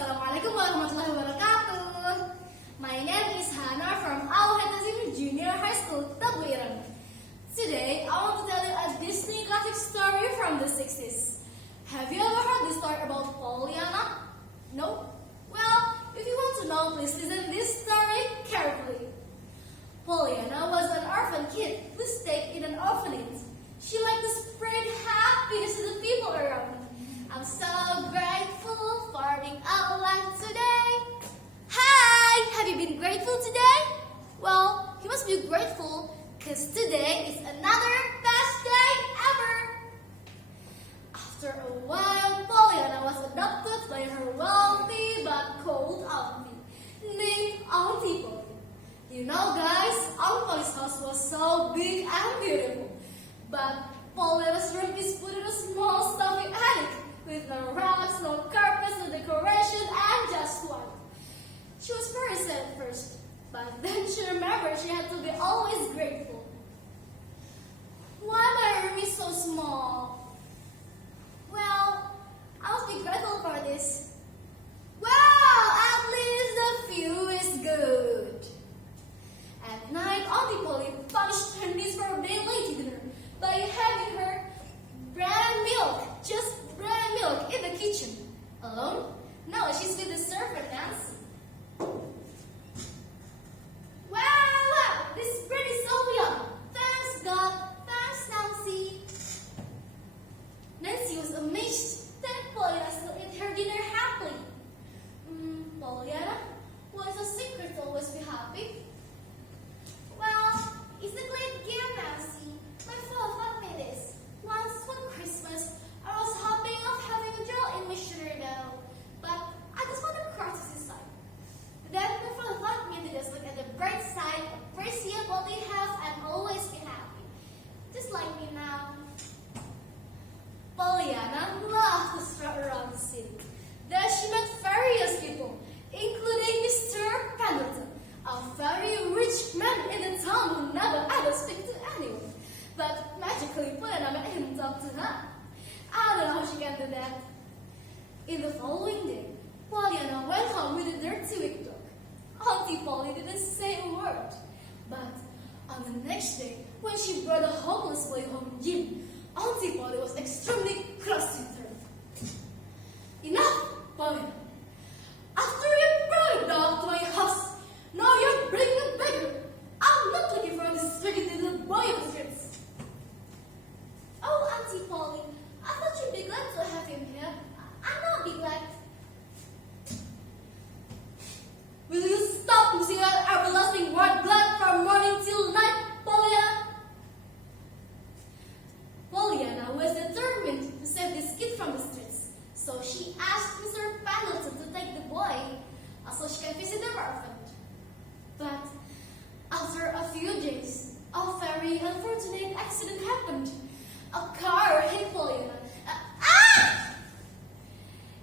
Assalamualaikum warahmatullahi wabarakatuh. My name is Hannah from Al-Hatazim Junior High School, UIN. Today, I want to tell you a Disney classic story from the 60s. Have you ever heard the story about Pollyanna? No? Well, if you want to know, please listen to this story carefully. Pollyanna was an orphan kid who stayed in an orphanage. She liked to spread happiness to the people around. I'm so grateful for being alive today. Hi! Have you been grateful today? Well, you must be grateful because today is another best day ever. After a while, Pollyanna was adopted by her wealthy but cold auntie named Auntie Polly. You know, guys, Aunt Polly's house was so big and beautiful, but Pollyanna's room is put in a small stuffy attic with no rugs, no carpets, no decoration, and just one. She was very sad at first, but then she remembered she had to be always grateful. Why my room is so small? Well, I must be grateful for this. Well, at least the view is good. At night, Auntie Polly punished her niece for being late to dinner by having her bread and milk, just bread and milk in the kitchen. Alone? No, she's with the servant, Nancy. Wow, this bread is so yum. Thanks, God. Thanks, Nancy. Nancy was amazed that Pollyanna still ate her dinner happily. Pollyanna, what is a secret to always be happy? Well, it's the great game, Nancy. My father taught me this. Once, one Christmas, I was hoping of having a gel in my sugar dough, but I just wanted to cross inside. Then my father taught me to just look at the bright side, appreciate what they have, and always be happy. Just like me now. Pollyanna loved to stroll around the city. There she met various people, including Mr. Pendleton, a very rich man in the town who never ever speak to anyone. But magically, Pollyanna made him talk to her. I don't know how she can do that. In the following day, Pollyanna went home with a dirty weak dog. Auntie Polly didn't say a word. But on the next day, when she brought a homeless boy home, Jim, Auntie Polly was extremely cross with her. Enough, Pollyanna. After you brought a dog to my house, now you're bringing a beggar. I'm not looking for this wicked little boy in the streets. Oh, Auntie Polly, I thought you'd be glad to have him here. I'm not be glad. Will you stop using that everlasting word glad from morning till night, Pollyanna? Pollyanna was determined to save this kid from the streets, so she asked Mr. Pendleton to take the boy so she can visit the orphanage. But after a few days, a very unfortunate accident happened. A car hit Pollyanna.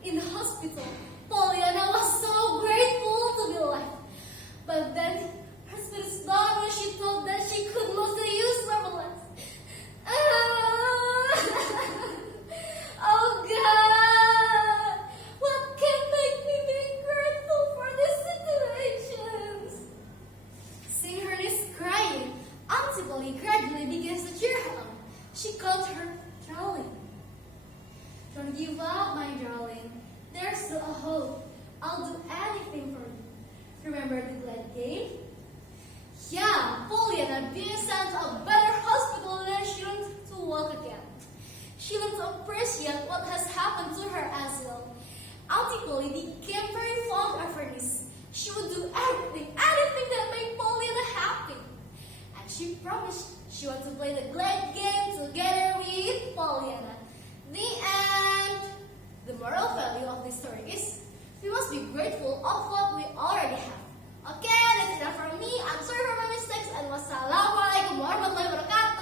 In the hospital, Pollyanna was so grateful to be alive. But then her spirits died when she thought that she could mostly use normal life. Oh God! What can make me be grateful for these situations? Seeing her niece crying, Auntie Polly gradually begins to cheer her up. She called her darling. Don't give up, my darling. There's still a hope. I'll do anything for you. Remember the glad game? Yeah, Pollyanna being sent to a better hospital than she learned to walk again. She learned to appreciate what has happened to her as well. Auntie Polly became very fond of her niece. She would do anything that made Pollyanna happy. And she promised she wanted to play the glad game together with Pollyanna. The end. The moral value of this story is we must be grateful of what we already have. Okay, that's enough from me. I'm sorry for my mistakes and wassalamualaikum warahmatullahi wabarakatuh.